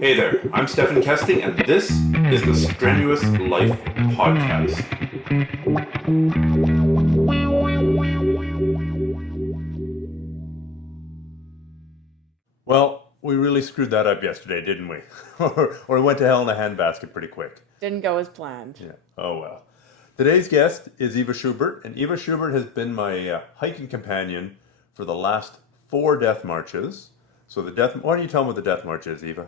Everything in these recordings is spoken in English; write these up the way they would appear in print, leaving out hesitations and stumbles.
Hey there, I'm Stephan Kesting, and this is the Strenuous Life Podcast. Well, we really screwed that up yesterday, didn't we? Or went to hell in a handbasket pretty quick. Didn't go as planned. Yeah. Oh well. Today's guest is Eva Schubert, and Eva Schubert has been my hiking companion for the last 4 Deathmarches. So why don't you tell me what the Deathmarch is, Eva?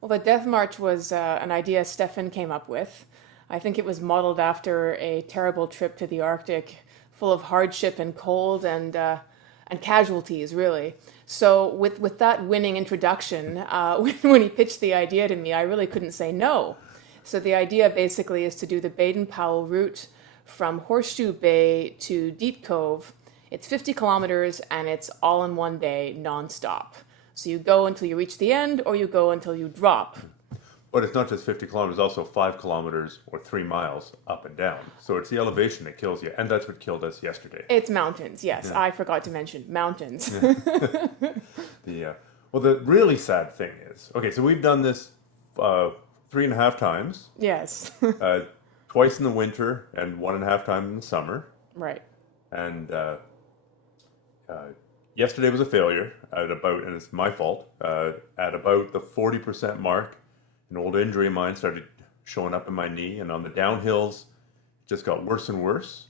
Well, the Deathmarch was an idea Stephan came up with. I think it was modeled after a terrible trip to the Arctic, full of hardship and cold and casualties, really. So with that winning introduction, when he pitched the idea to me, I really couldn't say no. So the idea basically is to do the Baden-Powell route from Horseshoe Bay to Deep Cove. It's 50 kilometers and it's all in one day, nonstop. So you go until you reach the end, or you go until you drop. But it's not just 50 kilometers, also 5 kilometers or 3 miles up and down. So it's the elevation that kills you, and that's what killed us yesterday. It's mountains, yes. Yeah. I forgot to mention mountains. Yeah. Well, the really sad thing is, okay, so we've done this 3.5 times. Yes. Twice in the winter and 1.5 times in the summer. Right. And yesterday was a failure and it's my fault, at about the 40% mark. An old injury of mine started showing up in my knee, and on the downhills, it just got worse and worse.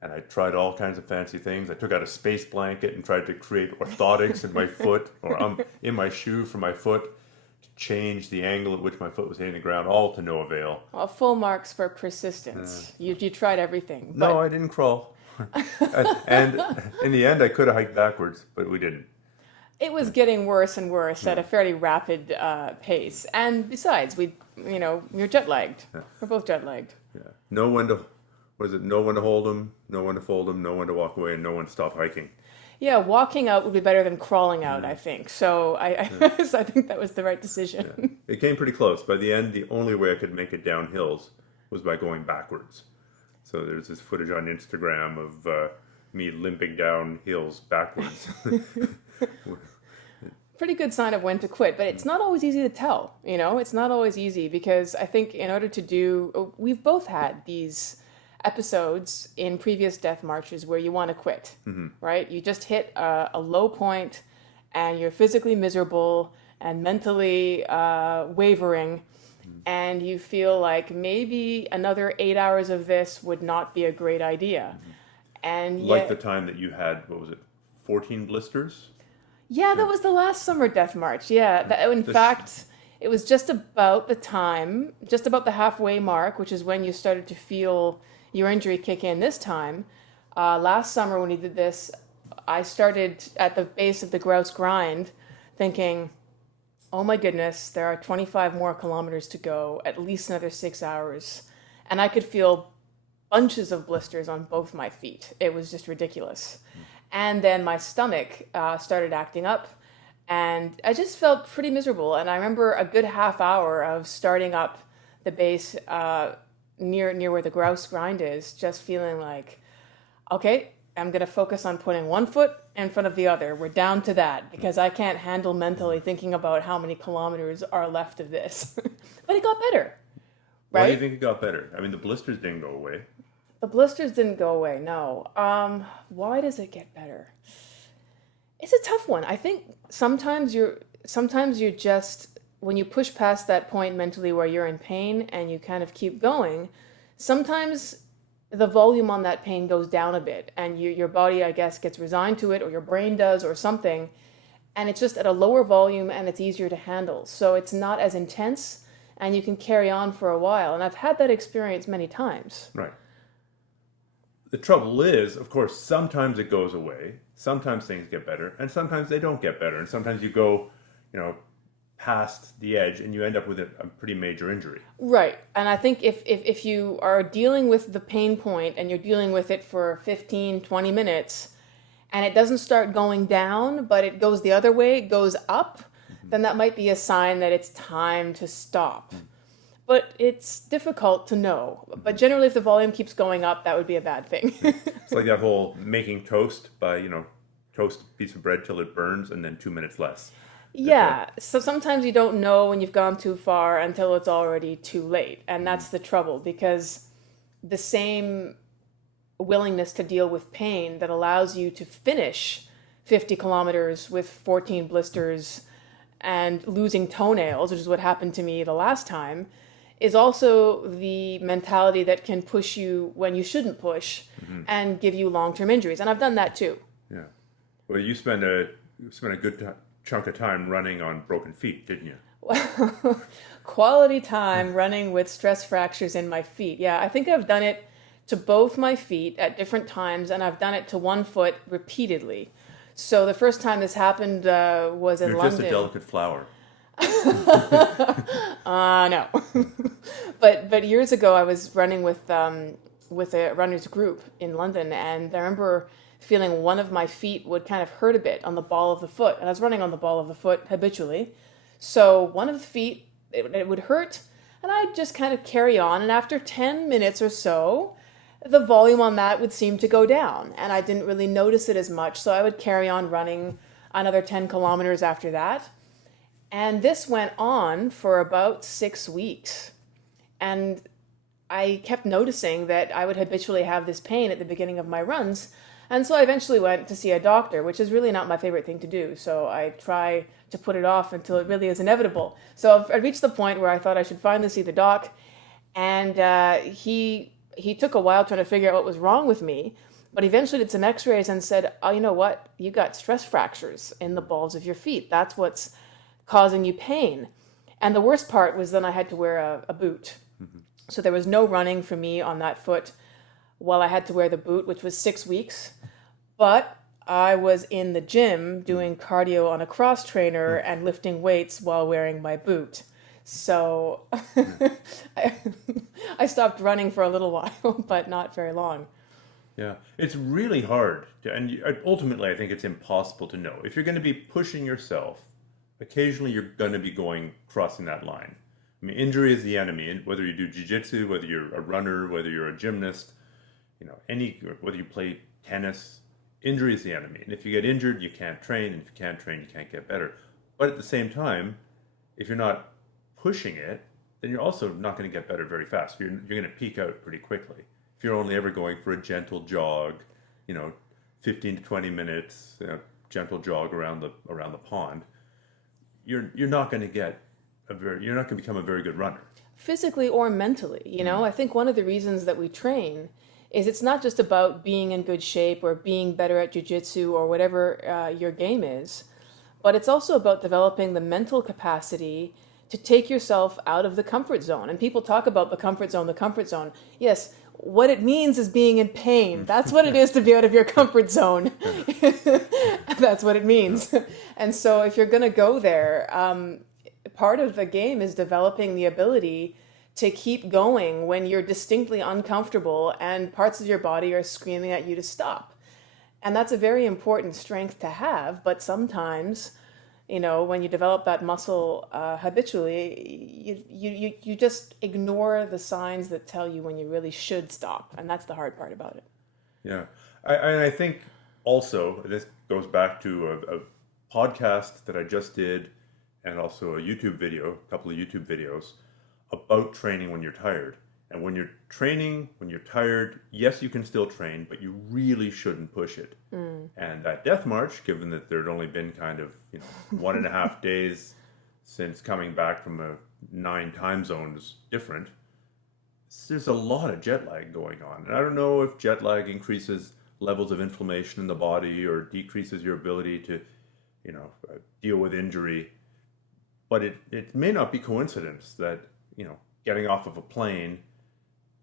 And I tried all kinds of fancy things. I took out a space blanket and tried to create orthotics in my foot, or in my shoe for my foot, to change the angle at which my foot was hitting the ground, all to no avail. Well, full marks for persistence. You tried everything. No, I didn't crawl. And in the end, I could have hiked backwards, but we didn't. It was getting worse and worse at a fairly rapid pace. And besides, we're jet-lagged. Yeah. We're both jet-lagged. Yeah. Know when to hold them, know when to fold them, know when to walk away, and know when to stop hiking. Yeah, walking out would be better than crawling out, I think. So I think that was the right decision. Yeah. It came pretty close. By the end, the only way I could make it down hills was by going backwards. So there's this footage on Instagram of me limping down hills backwards. Pretty good sign of when to quit, but it's not always easy to tell. It's not always easy, because I think in order to we've both had these episodes in previous death marches where you want to quit, right? You just hit a low point and you're physically miserable and mentally wavering, and you feel like maybe another 8 hours of this would not be a great idea. And yet, like the time that you had, 14 blisters? Yeah, that was the last summer Death March. Yeah, in fact, it was just about the halfway mark, which is when you started to feel your injury kick in this time. Last summer when we did this, I started at the base of the Grouse Grind thinking, oh my goodness, there are 25 more kilometers to go, at least another 6 hours. And I could feel bunches of blisters on both my feet. It was just ridiculous. And then my stomach started acting up, and I just felt pretty miserable. And I remember a good half hour of starting up the base near where the Grouse Grind is, just feeling like, okay, I'm going to focus on putting one foot in front of the other. We're down to that, because I can't handle mentally thinking about how many kilometers are left of this. But it got better, right? Why do you think it got better? I mean, the blisters didn't go away. The blisters didn't go away, no. Why does it get better? It's a tough one. I think sometimes you're just, when you push past that point mentally where you're in pain and you kind of keep going, sometimes the volume on that pain goes down a bit, and your body, I guess, gets resigned to it, or your brain does, or something, and it's just at a lower volume and it's easier to handle. So it's not as intense, and you can carry on for a while. And I've had that experience many times. Right. The trouble is, of course, sometimes it goes away, sometimes things get better, and sometimes they don't get better, and sometimes you go, past the edge and you end up with a pretty major injury. Right. And I think if you are dealing with the pain point and you're dealing with it for 15, 20 minutes, and it doesn't start going down, but it goes the other way, it goes up, then that might be a sign that it's time to stop. But it's difficult to know. But generally, if the volume keeps going up, that would be a bad thing. It's like that whole making toast by, toast a piece of bread till it burns and then 2 minutes less. Yeah, so sometimes you don't know when you've gone too far until it's already too late. And that's the trouble because the same willingness to deal with pain that allows you to finish 50 kilometers with 14 blisters and losing toenails, which is what happened to me the last time, is also the mentality that can push you when you shouldn't push and give you long-term injuries. And I've done that too. Yeah. Well, you spent a good chunk of time running on broken feet, didn't you? Well, quality time running with stress fractures in my feet. Yeah, I think I've done it to both my feet at different times, and I've done it to one foot repeatedly. So the first time this happened was in London. You're just a delicate flower. No. But years ago, I was running with a runners group in London, and I remember feeling one of my feet would kind of hurt a bit on the ball of the foot, and I was running on the ball of the foot habitually. So one of the feet, it would hurt, and I'd just kind of carry on, and after 10 minutes or so, the volume on that would seem to go down, and I didn't really notice it as much, so I would carry on running another 10 kilometers after that. And this went on for about 6 weeks. And I kept noticing that I would habitually have this pain at the beginning of my runs. And so I eventually went to see a doctor, which is really not my favorite thing to do. So I try to put it off until it really is inevitable. So I reached the point where I thought I should finally see the doc. And he took a while trying to figure out what was wrong with me. But eventually did some x-rays and said, oh, you know what? You got stress fractures in the balls of your feet. That's what's causing you pain. And the worst part was then I had to wear a boot. So there was no running for me on that foot while I had to wear the boot, which was 6 weeks. But I was in the gym doing cardio on a cross trainer and lifting weights while wearing my boot. So I stopped running for a little while, but not very long. Yeah, it's really hard. And ultimately, I think it's impossible to know. If you're going to be pushing yourself, occasionally you're going to be crossing that line. I mean, injury is the enemy, and whether you do jiu-jitsu, whether you're a runner, whether you're a gymnast, whether you play tennis, injury is the enemy. And if you get injured, you can't train, and if you can't train, you can't get better. But at the same time, if you're not pushing it, then you're also not going to get better very fast. You're going to peak out pretty quickly. If you're only ever going for a gentle jog, 15 to 20 minutes, gentle jog around the pond, you're not going to become a very good runner. Physically or mentally, I think one of the reasons that we train is it's not just about being in good shape or being better at jiu-jitsu or whatever your game is, but it's also about developing the mental capacity to take yourself out of the comfort zone. And people talk about the comfort zone. Yes, what it means is being in pain. That's what it is to be out of your comfort zone. That's what it means. And so if you're going to go there, part of the game is developing the ability to keep going when you're distinctly uncomfortable and parts of your body are screaming at you to stop. And that's a very important strength to have, but sometimes, when you develop that muscle habitually, you just ignore the signs that tell you when you really should stop. And that's the hard part about it. Yeah. I think also, this goes back to a podcast that I just did and also a couple of YouTube videos about training when you're tired. And when you're training, when you're tired, yes, you can still train, but you really shouldn't push it. And at Deathmarch, given that there'd only been kind of 1.5 days since coming back from 9 time zones different, there's a lot of jet lag going on. And I don't know if jet lag increases levels of inflammation in the body or decreases your ability to, deal with injury. But it may not be coincidence that, getting off of a plane,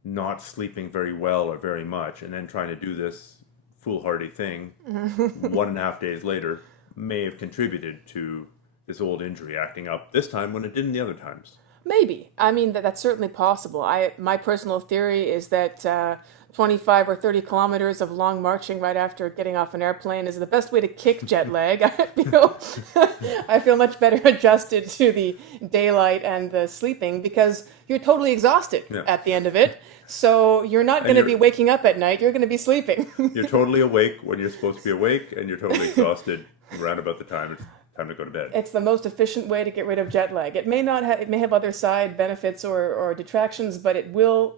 not sleeping very well or very much, and then trying to do this foolhardy thing 1.5 days later may have contributed to this old injury acting up this time when it didn't the other times. Maybe. I mean, that's certainly possible. My personal theory is that 25 or 30 kilometers of long marching right after getting off an airplane is the best way to kick jet lag. I feel much better adjusted to the daylight and the sleeping because you're totally exhausted at the end of it. So you're not going to be waking up at night. You're going to be sleeping. You're totally awake when you're supposed to be awake, and you're totally exhausted around about the time it's time to go to bed. It's the most efficient way to get rid of jet lag. It may not have, it may have other side benefits or detractions, but it will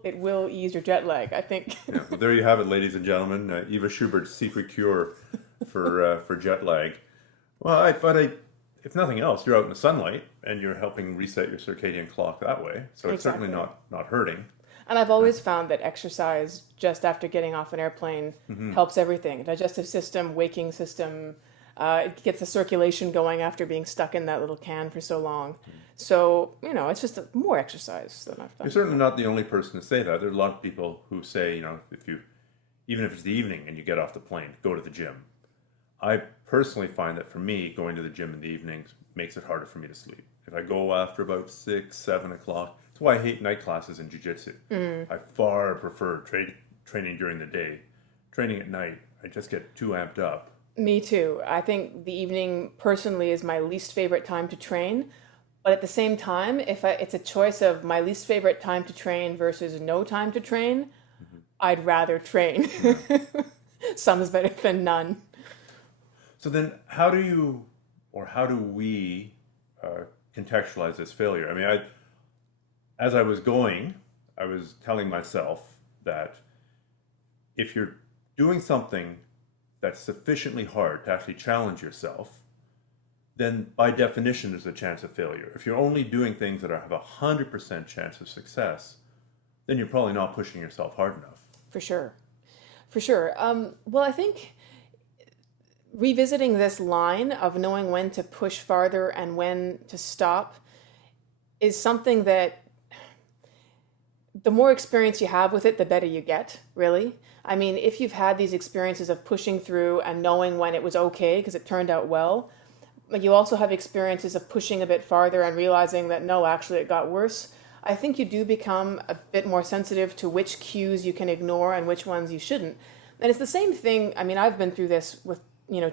ease your jet lag, I think. Yeah, well, there you have it, ladies and gentlemen. Eva Schubert's secret cure for jet lag. Well, if nothing else, you're out in the sunlight and you're helping reset your circadian clock that way. So it's Exactly. certainly not hurting. And I've always found that exercise just after getting off an airplane helps everything. Digestive system, waking system, it gets the circulation going after being stuck in that little can for so long. So, it's just more exercise than I've done. You're certainly not the only person to say that. There are a lot of people who say, even if it's the evening and you get off the plane, go to the gym. I personally find that for me, going to the gym in the evenings makes it harder for me to sleep. If I go after about 6, 7 o'clock, that's why I hate night classes in jiu-jitsu. I far prefer training during the day. Training at night, I just get too amped up. Me too. I think the evening personally is my least favorite time to train. But at the same time, it's a choice of my least favorite time to train versus no time to train, I'd rather train. Some is better than none. So then how do we contextualize this failure? I mean, as I was going, I was telling myself that if you're doing something that's sufficiently hard to actually challenge yourself, then by definition there's a chance of failure. If you're only doing things that have a 100% chance of success, then you're probably not pushing yourself hard enough. For sure. Well, I think revisiting this line of knowing when to push farther and when to stop is something that the more experience you have with it, the better you get, really. I mean, if you've had these experiences of pushing through and knowing when it was okay because it turned out well, but you also have experiences of pushing a bit farther and realizing that no, actually it got worse. I think you do become a bit more sensitive to which cues you can ignore and which ones you shouldn't. And it's the same thing. I mean, I've been through this with,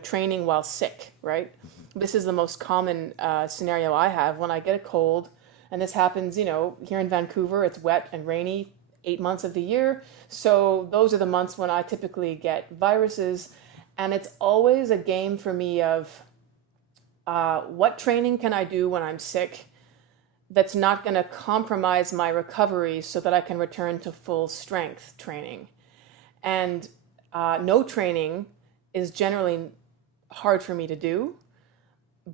training while sick, right? This is the most common scenario I have when I get a cold. And this happens, here in Vancouver, it's wet and rainy 8 months of the year. So those are the months when I typically get viruses. And it's always a game for me of what training can I do when I'm sick that's not going to compromise my recovery so that I can return to full strength training. And no training is generally hard for me to do,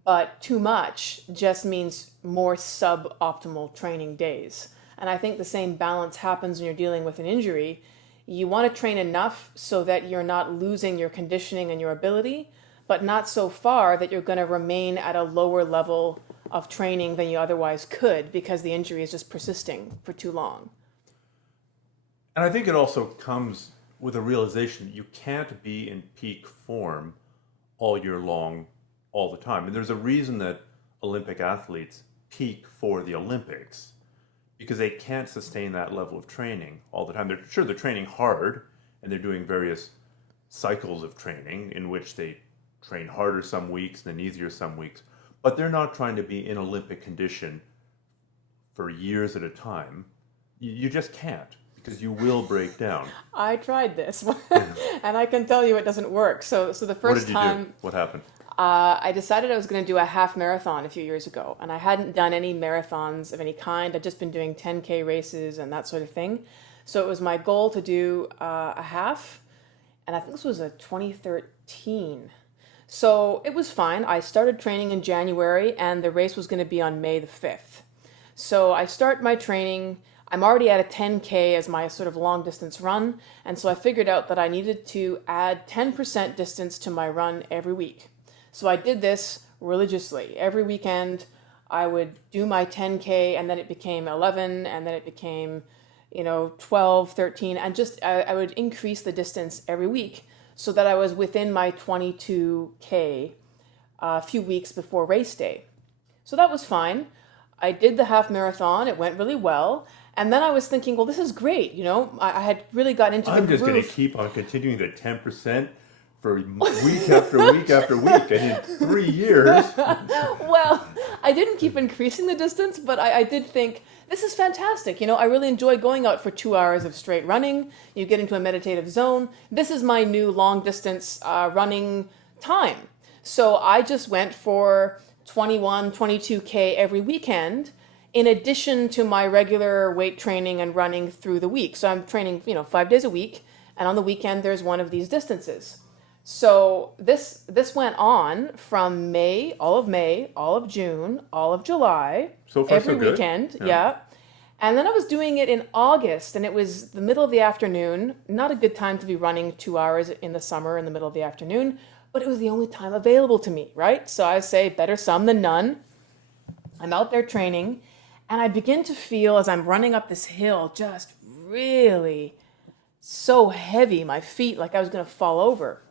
but too much just means more suboptimal training days. And I think the same balance happens when you're dealing with an injury. You want to train enough so that you're not losing your conditioning and your ability, but not so far that you're going to remain at a lower level of training than you otherwise could because the injury is just persisting for too long. And I think it also comes with a realization that you can't be in peak form all year long, all the time. And there's a reason that Olympic athletes peak for the Olympics, because they can't sustain that level of training all the time. They're training hard, and they're doing various cycles of training in which they train harder some weeks and then easier some weeks, but they're not trying to be in Olympic condition for years at a time. You just can't, because you will break down. I tried this, and I can tell you it doesn't work. So the first time... What did you do? What happened? I decided I was going to do a half marathon a few years ago, and I hadn't done any marathons of any kind. I'd just been doing 10K races and that sort of thing. So it was my goal to do a half, and I think this was a 2013. So it was fine. I started training in January, and the race was going to be on May the 5th. So I start my training. I'm already at a 10K as my sort of long distance run, and so I figured out that I needed to add 10% distance to my run every week. So I did this religiously. Every weekend I would do my 10K, and then it became 11, and then it became 12, 13, and just I would increase the distance every week so that I was within my 22K a few weeks before race day. So that was fine. I did the half marathon. It went really well. And then I was thinking, well, this is great. I had really got into the groove. I'm just going to keep on continuing the 10% for week after week after week. And in 3 years... Well, I didn't keep increasing the distance, but I did think, this is fantastic. I really enjoy going out for 2 hours of straight running. You get into a meditative zone. This is my new long distance running time. So I just went for 21, 22K every weekend, in addition to my regular weight training and running through the week. So I'm training, 5 days a week, and on the weekend there's one of these distances. So this went on from May, all of June, all of July, So far, every so good. weekend, yeah. And then I was doing it in August, and it was the middle of the afternoon. Not a good time to be running 2 hours in the summer in the middle of the afternoon, but it was the only time available to me, right? So I say better some than none. I'm out there training, and I begin to feel as I'm running up this hill just really so heavy, my feet, like I was going to fall over.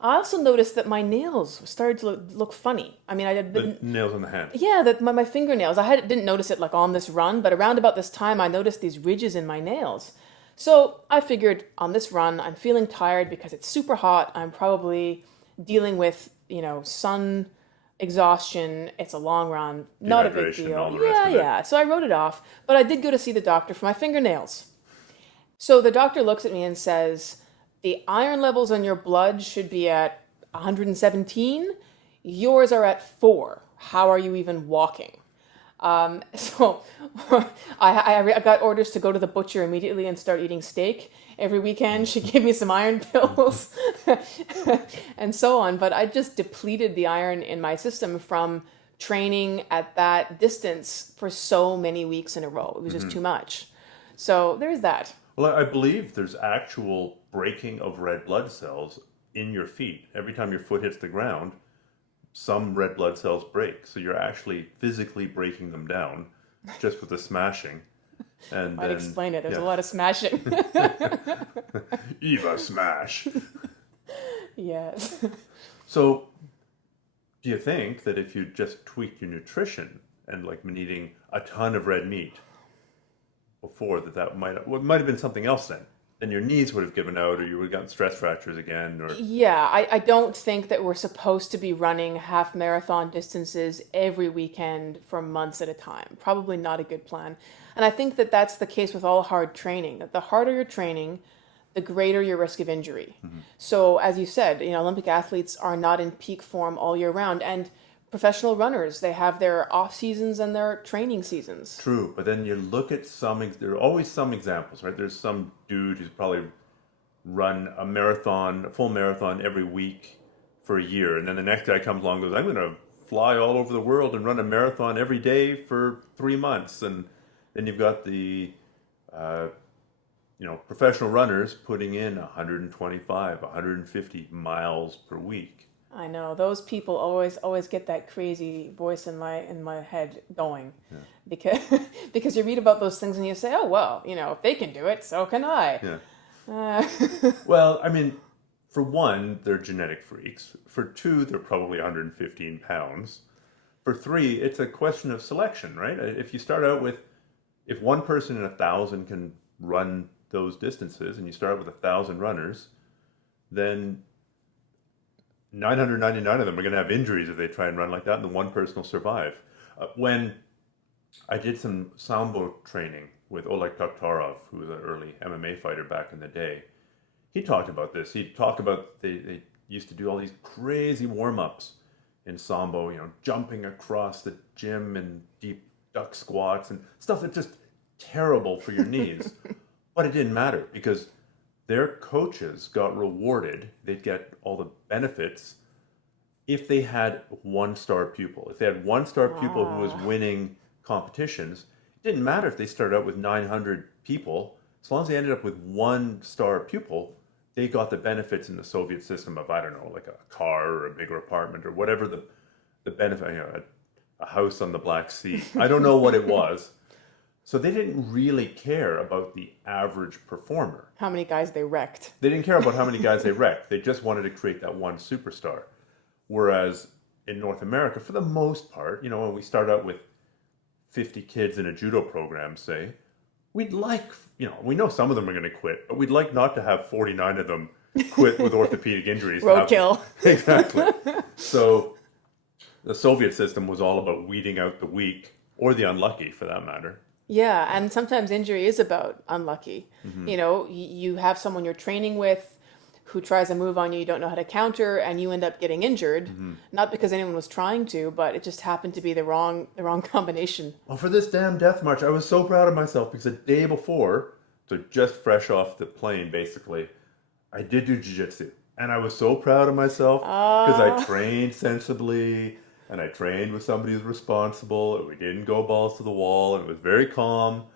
I also noticed that my nails started to look funny. I mean, I had been... The nails on the hand. Yeah, that my fingernails. Didn't notice it like on this run, but around about this time, I noticed these ridges in my nails. So I figured on this run, I'm feeling tired because it's super hot. I'm probably dealing with, sun exhaustion. It's a long run, not a big Dehydration, deal. all the rest of it. Yeah. So I wrote it off, but I did go to see the doctor for my fingernails. So the doctor looks at me and says, the iron levels in your blood should be at 117. Yours are at 4. How are you even walking? So I got orders to go to the butcher immediately and start eating steak every weekend. She gave me some iron pills and so on. But I just depleted the iron in my system from training at that distance for so many weeks in a row. It was just too much. So there's that. Well, I believe there's actual breaking of red blood cells in your feet. Every time your foot hits the ground, some red blood cells break. So you're actually physically breaking them down just with the smashing. And I'd then, explain it. There's a lot of smashing. Eva smash. Yes. So do you think that if you just tweaked your nutrition and like been eating a ton of red meat before, that might have been something else then your knees would have given out, or you would have gotten stress fractures again, or... Yeah, I don't think that we're supposed to be running half marathon distances every weekend for months at a time. Probably not a good plan. And I think that that's the case with all hard training. That the harder your training, the greater your risk of injury. So as you said, Olympic athletes are not in peak form all year round, and professional runners, they have their off seasons and their training seasons. True, but then you look at there are always some examples, right? There's some dude who's probably run a full marathon every week for a year, and then the next guy comes along and goes, I'm going to fly all over the world and run a marathon every day for 3 months. And then you've got the professional runners putting in 125, 150 miles per week. I know those people always get that crazy voice in my head going, because you read about those things and you say, oh well, if they can do it, so can I. Yeah. Well, I mean, for one, they're genetic freaks. For two, they're probably 115 pounds. For three, it's a question of selection, right? If you start out if one person in 1,000 can run those distances, and you start with 1,000 runners, then 999 of them are going to have injuries if they try and run like that, and the one person will survive. When I did some sambo training with Oleg Toktarov, who was an early MMA fighter back in the day, he talked about this. He talked about they used to do all these crazy warm-ups in sambo, jumping across the gym and deep duck squats and stuff that's just terrible for your knees. But it didn't matter because their coaches got rewarded. They'd get all the benefits if they had one-star pupil. If they had one-star pupil who was winning competitions, it didn't matter if they started out with 900 people. As long as they ended up with one-star pupil, they got the benefits in the Soviet system of, I don't know, like a car or a bigger apartment or whatever the benefit, a house on the Black Sea. I don't know what it was. So they didn't really care about the average performer. How many guys they wrecked. They didn't care about how many guys they wrecked. They just wanted to create that one superstar. Whereas in North America, for the most part, when we start out with 50 kids in a judo program, say, we'd like, we know some of them are going to quit, but we'd like not to have 49 of them quit with orthopedic injuries. Roadkill. Exactly. So the Soviet system was all about weeding out the weak, or the unlucky for that matter. Yeah, and sometimes injury is about unlucky. You have someone you're training with, who tries a move on you don't know how to counter, and you end up getting injured, not because anyone was trying to, but it just happened to be the wrong combination. Well, for this damn death march, I was so proud of myself because the day before, so just fresh off the plane, basically, I did do jiu-jitsu. And I was so proud of myself because I trained sensibly and I trained with somebody who's responsible. And we didn't go balls to the wall, and it was very calm.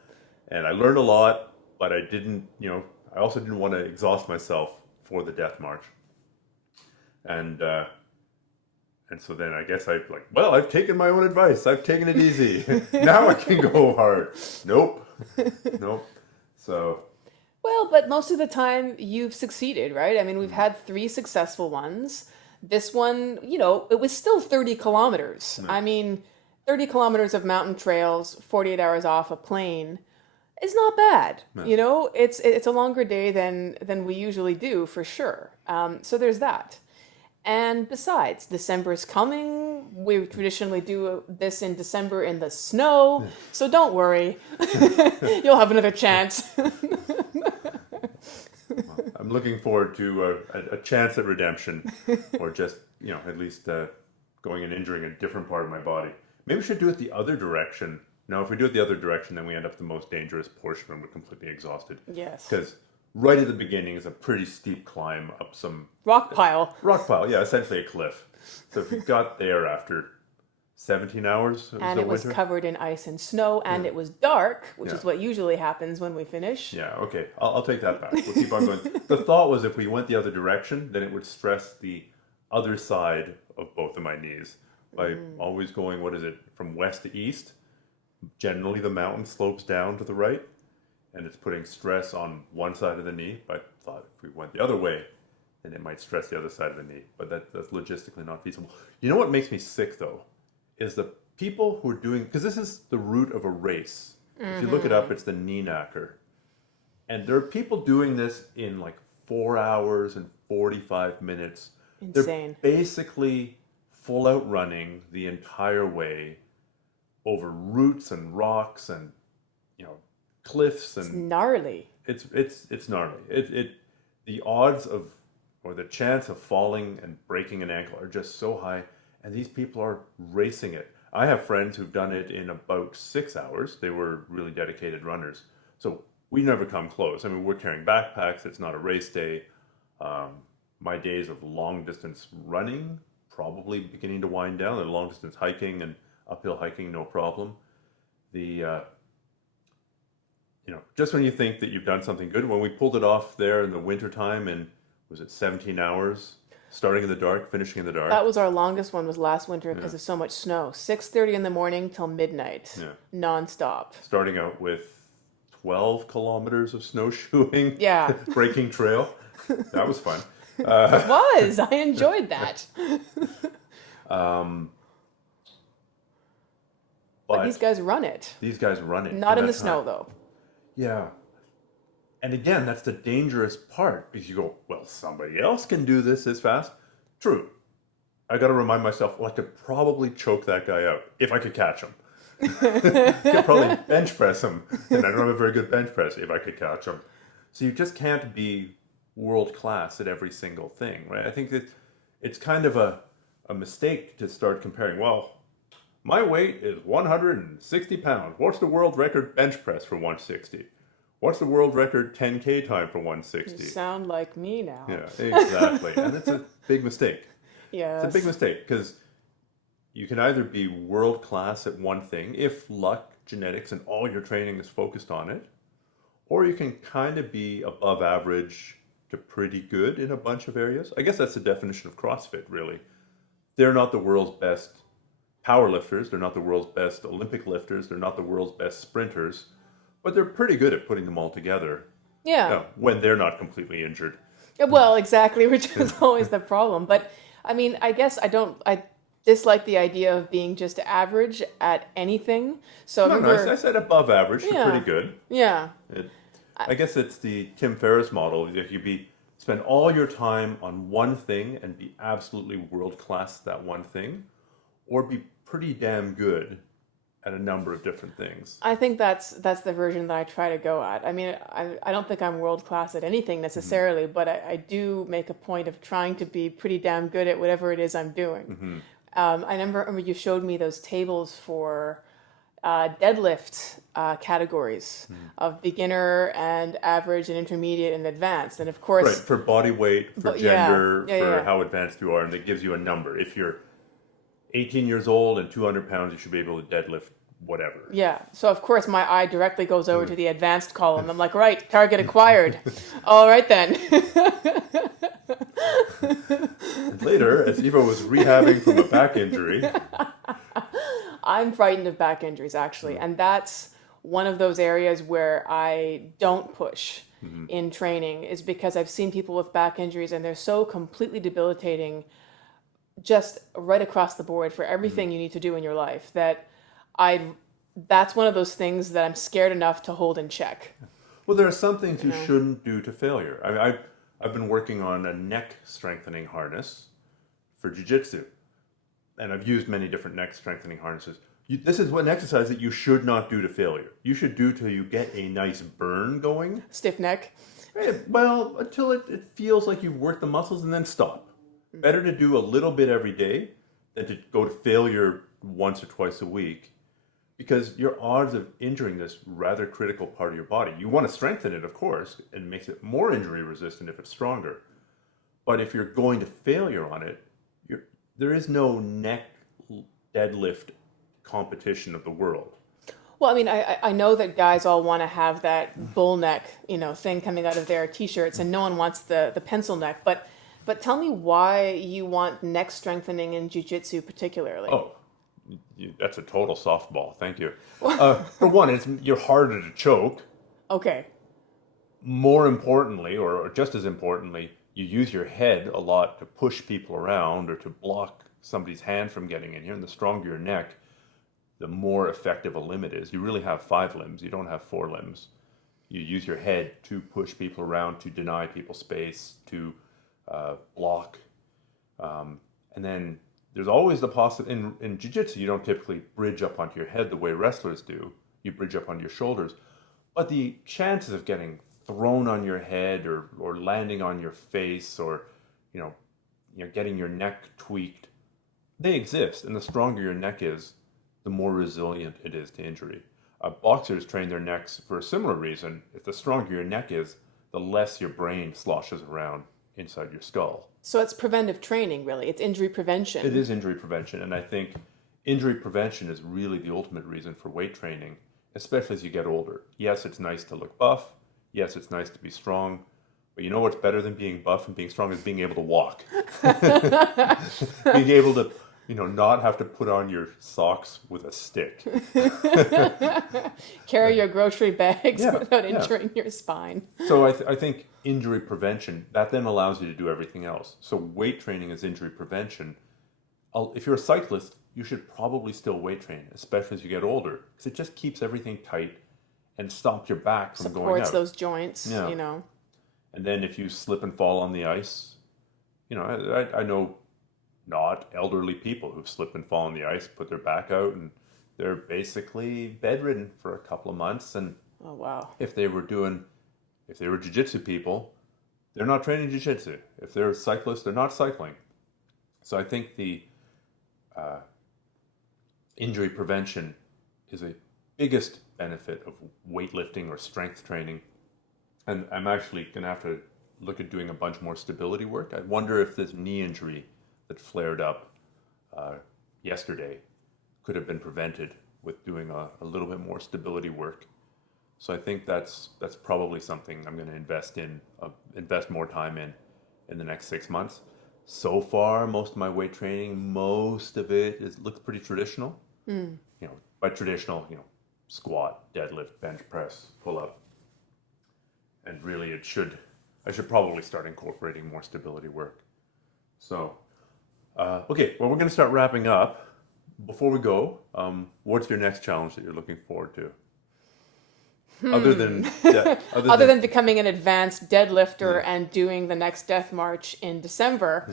And I learned a lot, but I didn't, I also didn't want to exhaust myself for the death march. And so then I guess I've taken my own advice. I've taken it easy. Now I can go hard. Nope. So. Well, but most of the time you've succeeded, right? I mean, we've had 3 successful ones. This one, it was still 30 kilometers. No. I mean, 30 kilometers of mountain trails, 48 hours off a plane is not bad. No. It's a longer day than we usually do, for sure. So there's that. And besides, December is coming. We traditionally do this in December in the snow. Yeah. So don't worry. You'll have another chance. I'm looking forward to a chance at redemption, or just, at least going and injuring a different part of my body. Maybe we should do it the other direction. No, if we do it the other direction, then we end up the most dangerous portion when we're completely exhausted. Yes. Because right at the beginning is a pretty steep climb up some... Rock pile, yeah, essentially a cliff. So if you got there after 17 hours and it was covered in ice and snow, and it was dark, which is what usually happens when we finish. Yeah, okay. I'll take that back. We'll keep on going. The thought was if we went the other direction, then it would stress the other side of both of my knees. By always going, from west to east, generally the mountain slopes down to the right, and it's putting stress on one side of the knee. But I thought if we went the other way, then it might stress the other side of the knee. But that's logistically not feasible. You know what makes me sick, though, is the people who are doing, because this is the route of a race. If you look it up, it's the Kneeknacker. And there are people doing this in 4 hours and 45 minutes. Insane. They're basically full out running the entire way over roots and rocks and cliffs, and it's gnarly. It's gnarly. The odds of, or the chance of falling and breaking an ankle are just so high, and these people are racing it. I have friends who've done it in about 6 hours. They were really dedicated runners, so we never come close. I mean, we're carrying backpacks. It's not a race day. My days of long distance running probably beginning to wind down, and long distance hiking and uphill hiking, no problem. Just when you think that you've done something good, when we pulled it off there in the wintertime, and was it 17 hours, starting in the dark, finishing in the dark? That was our longest one, was last winter because of so much snow. 6:30 in the morning till midnight, nonstop. Starting out with 12 kilometers of snowshoeing, yeah, breaking trail. That was fun. It was. I enjoyed that. But these guys run it. Not in the snow, though. Yeah. And again, that's the dangerous part, because you go, well, somebody else can do this as fast. True. I got to remind myself, I could probably choke that guy out if I could catch him. Could probably bench press him, and I don't have a very good bench press if I could catch him. So you just can't be world class at every single thing, right? I think that it's kind of a mistake to start comparing. Well, my weight is 160 pounds. What's the world record bench press for 160? What's the world record 10K time for 160? You sound like me now. Yeah, exactly. And it's a big mistake. Yeah, it's a big mistake, because you can either be world class at one thing, if luck, genetics, and all your training is focused on it, or you can kind of be above average to pretty good in a bunch of areas. I guess that's the definition of CrossFit, really. They're not the world's best power lifters. They're not the world's best Olympic lifters. They're not the world's best sprinters. But they're pretty good at putting them all together. Yeah. When they're not completely injured. Well, exactly, which is always the problem. But, I mean, I guess I dislike the idea of being just average at anything. So I said above average to pretty good. Yeah. I guess it's the Tim Ferriss model. If you spend all your time on one thing and be absolutely world class at that one thing, or be pretty damn good at a number of different things. I think that's the version that I try to go at. I mean, I don't think I'm world class at anything necessarily, but I do make a point of trying to be pretty damn good at whatever it is I'm doing. I remember you showed me those tables for deadlift categories of beginner and average and intermediate and advanced. And of course... Right, for body weight, for gender, for how advanced you are, and it gives you a number. If you're 18 years old and 200 pounds, you should be able to deadlift whatever. Yeah. So, of course, my eye directly goes over to the advanced column. I'm like, right, target acquired. All right, then. And later, as Eva was rehabbing from a back injury... I'm frightened of back injuries, actually. And that's one of those areas where I don't push in training, is because I've seen people with back injuries and they're so completely debilitating just right across the board for everything you need to do in your life that that's one of those things that I'm scared enough to hold in check. Well, there are some things you shouldn't do to failure. I mean, I've been working on a neck strengthening harness for jiu-jitsu. And I've used many different neck strengthening harnesses. This is an exercise that you should not do to failure. You should do till you get a nice burn going. Stiff neck? Well, until it feels like you've worked the muscles, and then stop. Better to do a little bit every day than to go to failure once or twice a week, because your odds of injuring this rather critical part of your body. You want to strengthen it, of course, and it makes it more injury resistant if it's stronger. But if you're going to failure on it, there is no neck deadlift competition of the world. Well, I mean, I know that guys all want to have that bull neck, thing coming out of their t-shirts, and no one wants the pencil neck. But tell me why you want neck strengthening in jiu-jitsu particularly. Oh, that's a total softball. Thank you. For one, you're harder to choke. Okay. More importantly, or just as importantly, you use your head a lot to push people around or to block somebody's hand from getting in here. And the stronger your neck, the more effective a limb it is. You really have 5 limbs. You don't have 4 limbs. You use your head to push people around, to deny people space, to block. And then there's always the possibility, in jiu-jitsu, you don't typically bridge up onto your head the way wrestlers do. You bridge up onto your shoulders. But the chances of getting thrown on your head or landing on your face or getting your neck tweaked, they exist. And the stronger your neck is, the more resilient it is to injury. Boxers train their necks for a similar reason. If the stronger your neck is, the less your brain sloshes around inside your skull. So it's preventive training, really. It's injury prevention. It is injury prevention, and I think injury prevention is really the ultimate reason for weight training, especially as you get older. Yes, it's nice to look buff. Yes, it's nice to be strong. But you know what's better than being buff and being strong is being able to walk. Being able to, not have to put on your socks with a stick. Carry your grocery bags without injuring your spine. So I think injury prevention, that then allows you to do everything else. So weight training is injury prevention. If you're a cyclist, you should probably still weight train, especially as you get older, because it just keeps everything tight and stops your back from going out. Supports those joints, And then if you slip and fall on the ice, I know not elderly people who've slipped and fallen on the ice, put their back out, and they're basically bedridden for a couple of months. And oh wow! If they were jiu-jitsu people, they're not training jiu-jitsu. If they're cyclists, they're not cycling. So I think the injury prevention is a biggest benefit of weightlifting or strength training. And I'm actually going to have to look at doing a bunch more stability work. I wonder if this knee injury that flared up yesterday could have been prevented with doing a little bit more stability work. So I think that's probably something I'm going to invest more time in the next 6 months. So far, most of my weight training, most of it looks pretty traditional. By traditional, squat, deadlift, bench press, pull up. And really I should probably start incorporating more stability work. So, okay, well, we're going to start wrapping up. Before we go, what's your next challenge that you're looking forward to? Other than becoming an advanced deadlifter and doing the next Deathmarch in December.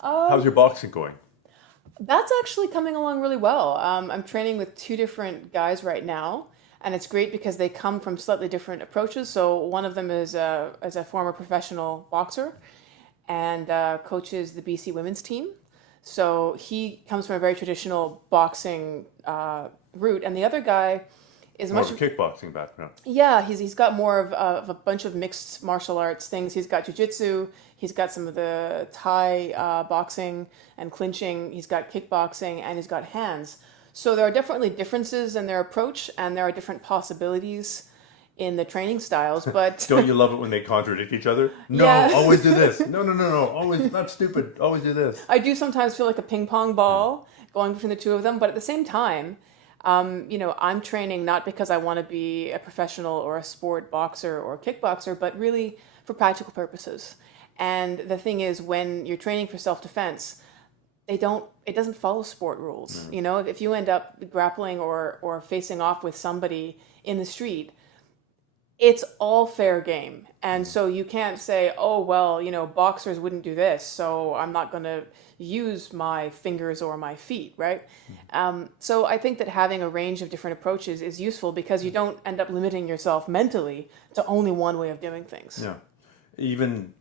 How's your boxing going? That's actually coming along really well. I'm training with two different guys right now, and it's great because they come from slightly different approaches. So one of them is a former professional boxer and coaches the BC women's team. So he comes from a very traditional boxing route, and the other guy is More much of a kickboxing background. yeah, he's got more of a bunch of mixed martial arts things. He's got jiu-jitsu, he's got some of the Thai boxing and clinching, he's got kickboxing, and he's got hands. So there are definitely differences in their approach, and there are different possibilities in the training styles. But Don't you love it when they contradict each other? No, Yeah. always do this. No. Always, that's stupid. Always do this. I do sometimes feel like a ping pong ball going between the two of them. But at the same time, I'm training not because I want to be a professional or a sport boxer or kickboxer, but really for practical purposes. And the thing is, when you're training for self-defense, it doesn't follow sport rules. You know, if you end up grappling or facing off with somebody in the street, it's all fair game. And so you can't say, oh, well, boxers wouldn't do this, so I'm not going to use my fingers or my feet, right? So I think that having a range of different approaches is useful because you don't end up limiting yourself mentally to only one way of doing things. Yeah. Even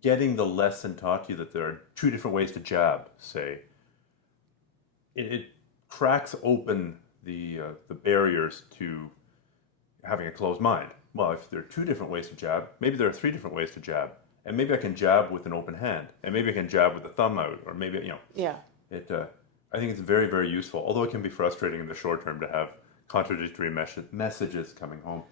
getting the lesson taught to you that there are two different ways to jab, say, it cracks open the barriers to having a closed mind. Well, if there are two different ways to jab, maybe there are three different ways to jab. And maybe I can jab with an open hand. And maybe I can jab with the thumb out. Or maybe, Yeah. I think it's very, very useful. Although it can be frustrating in the short term to have contradictory messages coming home.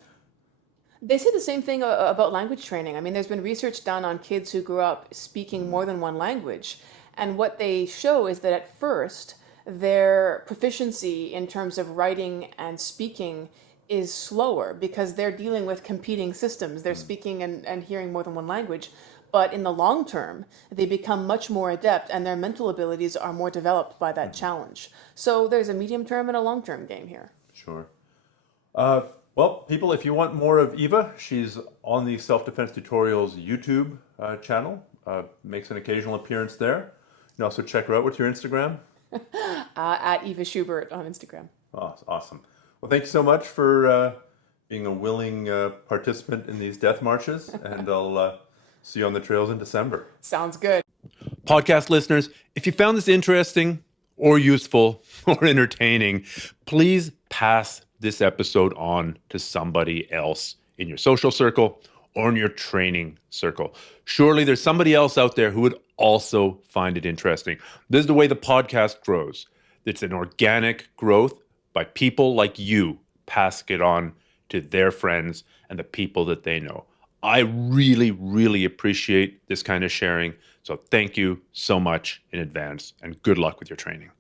They say the same thing about language training. I mean, there's been research done on kids who grew up speaking more than one language. And what they show is that at first, their proficiency in terms of writing and speaking is slower because they're dealing with competing systems. They're speaking and hearing more than one language. But in the long term, they become much more adept and their mental abilities are more developed by that challenge. So there's a medium term and a long term game here. Sure. Well, people, if you want more of Eva, she's on the Self-Defense Tutorials YouTube channel. Makes an occasional appearance there. You can also check her out. What's your Instagram? At Eva Schubert on Instagram. Oh, awesome. Well, thank you so much for being a willing participant in these death marches, and I'll see you on the trails in December. Sounds good. Podcast listeners, if you found this interesting or useful or entertaining, please pass this episode on to somebody else in your social circle or in your training circle. Surely there's somebody else out there who would also find it interesting. This is the way the podcast grows. It's an organic growth by people like you passing it on to their friends and the people that they know. I really, really appreciate this kind of sharing. So thank you so much in advance and good luck with your training.